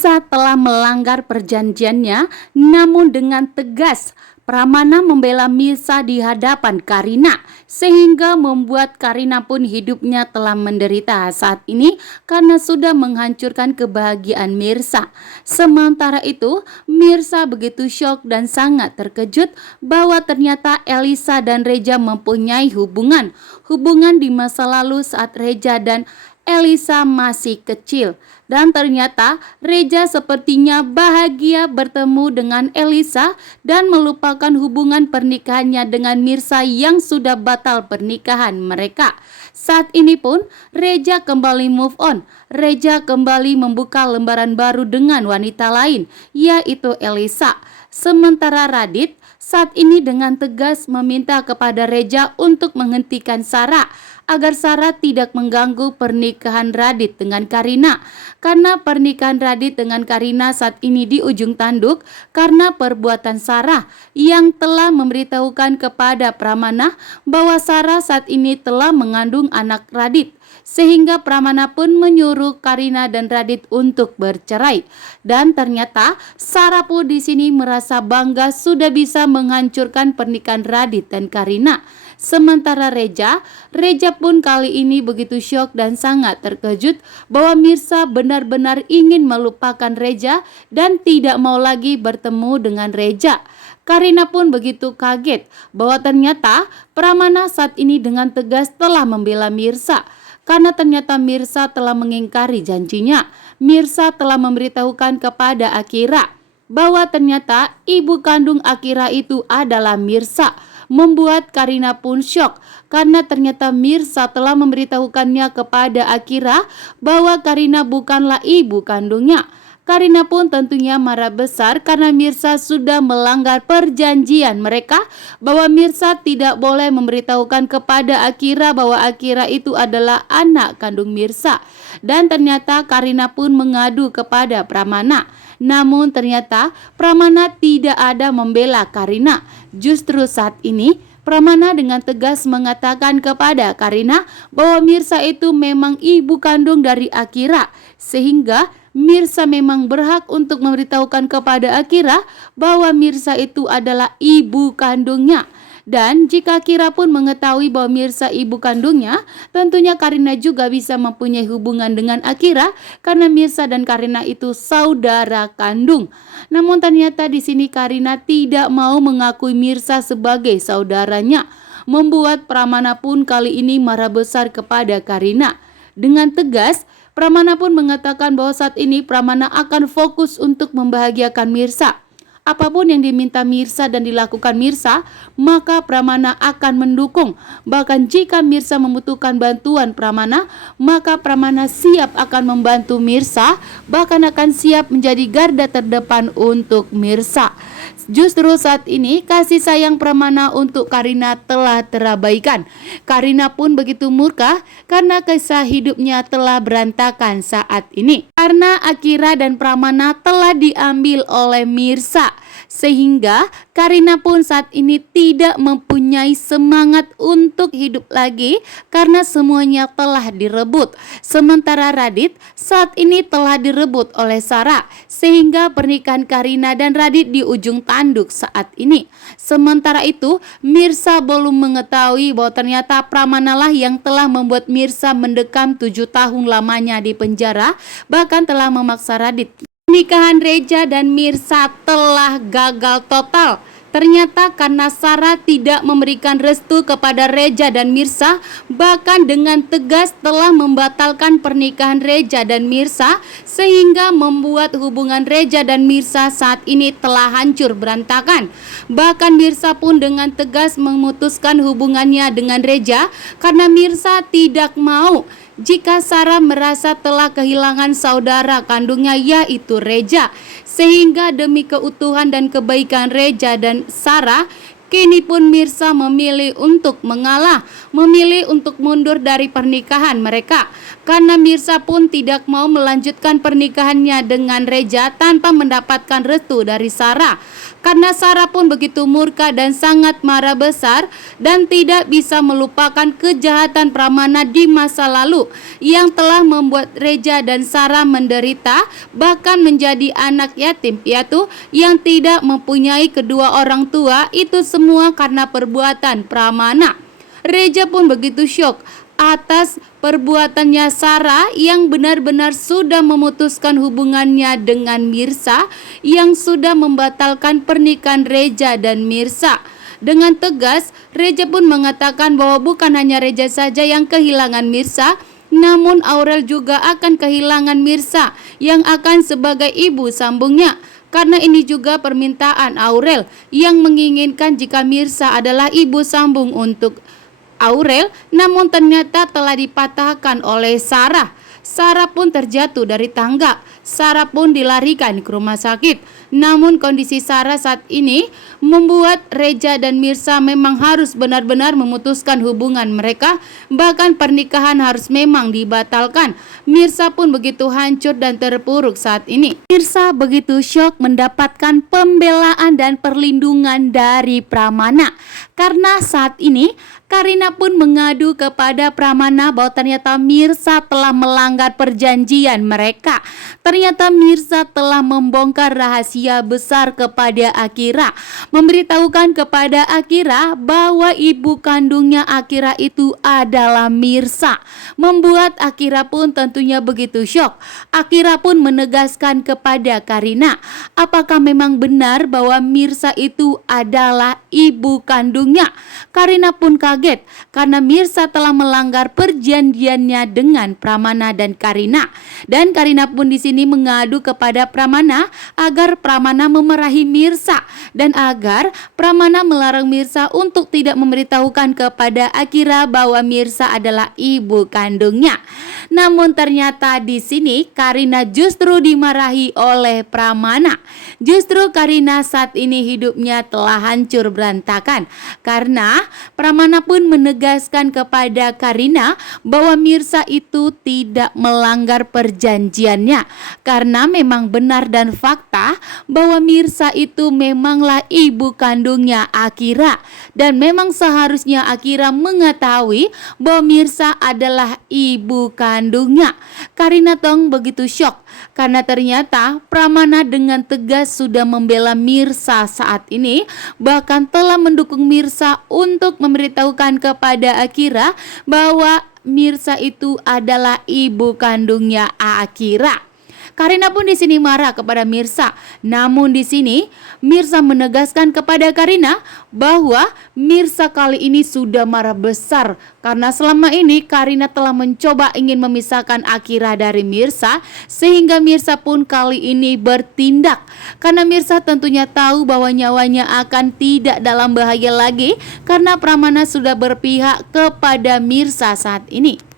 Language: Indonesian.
Mirsa telah melanggar perjanjiannya, namun dengan tegas Pramana membela Mirsa di hadapan Karina, sehingga membuat Karina pun hidupnya telah menderita saat ini karena sudah menghancurkan kebahagiaan Mirsa. Sementara itu, Mirsa begitu syok dan sangat terkejut bahwa ternyata Elisa dan Reja mempunyai hubungan di masa lalu saat Reja dan Elisa masih kecil. Dan ternyata Reja sepertinya bahagia bertemu dengan Elisa dan melupakan hubungan pernikahannya dengan Mirsa yang sudah batal pernikahan mereka. Saat ini pun Reja kembali move on. Reja kembali membuka lembaran baru dengan wanita lain, yaitu Elisa. Sementara Radit saat ini dengan tegas meminta kepada Reja untuk menghentikan Sarah agar Sarah tidak mengganggu pernikahan Radit dengan Karina. Karena pernikahan Radit dengan Karina saat ini di ujung tanduk karena perbuatan Sarah yang telah memberitahukan kepada Pramana bahwa Sarah saat ini telah mengandung anak Radit. Sehingga Pramana pun menyuruh Karina dan Radit untuk bercerai. Dan ternyata Sarah pun di sini merasa bangga sudah bisa menghancurkan pernikahan Radit dan Karina. Sementara Reja pun kali ini begitu syok dan sangat terkejut bahwa Mirsa benar-benar ingin melupakan Reja dan tidak mau lagi bertemu dengan Reja. Karina pun begitu kaget bahwa ternyata Pramana saat ini dengan tegas telah membela Mirsa. Karena ternyata Mirsa telah mengingkari janjinya. Mirsa telah memberitahukan kepada Akira bahwa ternyata ibu kandung Akira itu adalah Mirsa. Membuat Karina pun syok karena ternyata Mirsa telah memberitahukannya kepada Akira bahwa Karina bukanlah ibu kandungnya. Karina pun tentunya marah besar karena Mirsa sudah melanggar perjanjian mereka bahwa Mirsa tidak boleh memberitahukan kepada Akira bahwa Akira itu adalah anak kandung Mirsa. Dan ternyata Karina pun mengadu kepada Pramana. Namun ternyata Pramana tidak ada membela Karina. Justru saat ini Pramana dengan tegas mengatakan kepada Karina bahwa Mirsa itu memang ibu kandung dari Akira. Sehingga Mirsa memang berhak untuk memberitahukan kepada Akira bahwa Mirsa itu adalah ibu kandungnya. Dan jika Akira pun mengetahui bahwa Mirsa ibu kandungnya, tentunya Karina juga bisa mempunyai hubungan dengan Akira karena Mirsa dan Karina itu saudara kandung. Namun ternyata di sini Karina tidak mau mengakui Mirsa sebagai saudaranya, membuat Pramana pun kali ini marah besar kepada Karina. Dengan tegas, Pramana pun mengatakan bahwa saat ini Pramana akan fokus untuk membahagiakan Mirsa. Apapun yang diminta Mirsa dan dilakukan Mirsa, maka Pramana akan mendukung. Bahkan jika Mirsa membutuhkan bantuan Pramana, maka Pramana siap akan membantu Mirsa, bahkan akan siap menjadi garda terdepan untuk Mirsa. Justru saat ini kasih sayang Pramana untuk Karina telah terabaikan. Karina pun begitu murka karena kisah hidupnya telah berantakan saat ini. Karena Akira dan Pramana telah diambil oleh Mirsa. Sehingga Karina pun saat ini tidak mempunyai semangat untuk hidup lagi karena semuanya telah direbut. Sementara Radit saat ini telah direbut oleh Sarah, sehingga pernikahan Karina dan Radit di ujung tanduk saat ini. Sementara itu Mirsa belum mengetahui bahwa ternyata Pramana lah yang telah membuat Mirsa mendekam 7 tahun lamanya di penjara, bahkan telah memaksa Radit. Pernikahan Reja dan Mirsa telah gagal total. Ternyata karena Sarah tidak memberikan restu kepada Reja dan Mirsa, bahkan dengan tegas telah membatalkan pernikahan Reja dan Mirsa, sehingga membuat hubungan Reja dan Mirsa saat ini telah hancur berantakan. Bahkan Mirsa pun dengan tegas memutuskan hubungannya dengan Reja karena Mirsa tidak mau jika Sarah merasa telah kehilangan saudara kandungnya yaitu Reja. Sehingga demi keutuhan dan kebaikan Reja dan Sarah, Kini pun Mirsa memilih untuk mengalah, memilih untuk mundur dari pernikahan mereka. Karena Mirsa pun tidak mau melanjutkan pernikahannya dengan Reja tanpa mendapatkan restu dari Sarah. Karena Sarah pun begitu murka dan sangat marah besar dan tidak bisa melupakan kejahatan Pramana di masa lalu yang telah membuat Reja dan Sarah menderita, bahkan menjadi anak yatim piatu yang tidak mempunyai kedua orang tua. Itu semua karena perbuatan Pramana. Reja pun begitu syok atas perbuatannya Sarah yang benar-benar sudah memutuskan hubungannya dengan Mirsa, yang sudah membatalkan pernikahan Reja dan Mirsa. Dengan tegas, Reja pun mengatakan bahwa bukan hanya Reja saja yang kehilangan Mirsa, namun Aurel juga akan kehilangan Mirsa yang akan sebagai ibu sambungnya. Karena ini juga permintaan Aurel yang menginginkan jika Mirsa adalah ibu sambung untuk Aurel, namun ternyata telah dipatahkan oleh Sarah. Sarah pun terjatuh dari tangga. Sarah pun dilarikan ke rumah sakit. Namun kondisi Sarah saat ini membuat Reja dan Mirsa memang harus benar-benar memutuskan hubungan mereka. Bahkan pernikahan harus memang dibatalkan. Mirsa pun begitu hancur dan terpuruk saat ini. Mirsa begitu syok mendapatkan pembelaan dan perlindungan dari Pramana. Karena saat ini Karina pun mengadu kepada Pramana bahwa ternyata Mirsa telah melanggar perjanjian mereka. Ternyata Mirsa telah membongkar rahasia besar kepada Akira, memberitahukan kepada Akira bahwa ibu kandungnya Akira itu adalah Mirsa. Membuat Akira pun tentunya begitu syok. Akira pun menegaskan kepada Karina, apakah memang benar bahwa Mirsa itu adalah ibu kandungnya. Karina pun kaget karena Mirsa telah melanggar perjanjiannya dengan Pramana dan Karina. Dan Karina pun di sini mengadu kepada Pramana agar Pramana memerahi Mirsa dan agar Pramana melarang Mirsa untuk tidak memberitahukan kepada Akira bahwa Mirsa adalah ibu kandungnya. Namun ternyata di sini Karina justru dimarahi oleh Pramana. Justru Karina saat ini hidupnya telah hancur berantakan karena Pramana pun menegaskan kepada Karina bahwa Mirsa itu tidak melanggar perjanjiannya, karena memang benar dan fakta bahwa Mirsa itu memanglah ibu kandungnya Akira, dan memang seharusnya Akira mengetahui bahwa Mirsa adalah ibu kandungnya. Karina Tong begitu syok karena ternyata Pramana dengan tegas sudah membela Mirsa saat ini, bahkan telah mendukung Mirsa untuk memberitahukan kepada Akira bahwa Mirsa itu adalah ibu kandungnya Akira. Karina pun di sini marah kepada Mirsa. Namun di sini Mirsa menegaskan kepada Karina bahwa Mirsa kali ini sudah marah besar karena selama ini Karina telah mencoba ingin memisahkan Akira dari Mirsa, sehingga Mirsa pun kali ini bertindak karena Mirsa tentunya tahu bahwa nyawanya akan tidak dalam bahaya lagi karena Pramana sudah berpihak kepada Mirsa saat ini.